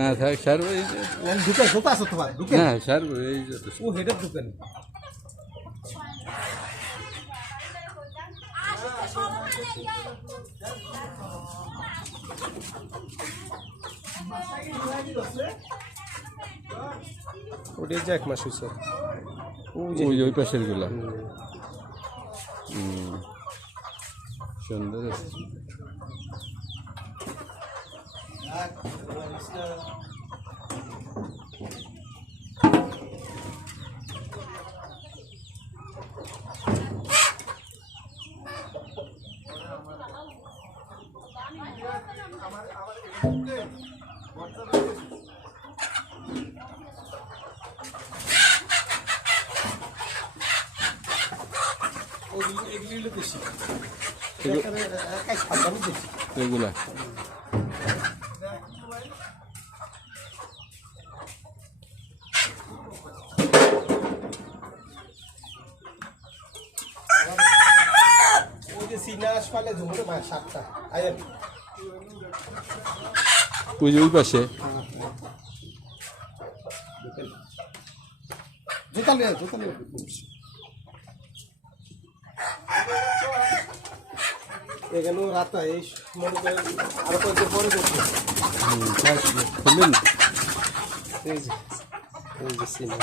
না থাক সারবো এই যে না সারবো এই যে ও হেডের দোকান ওটাই যে 1 মাস হয়েছে ওই পাশের গুলা সুন্দর এগুলা ওই যে ওই পাশে এখানেও রাত এই মনে করেন আরো কয়েকদিন পরে খুললেন এই যে সিনা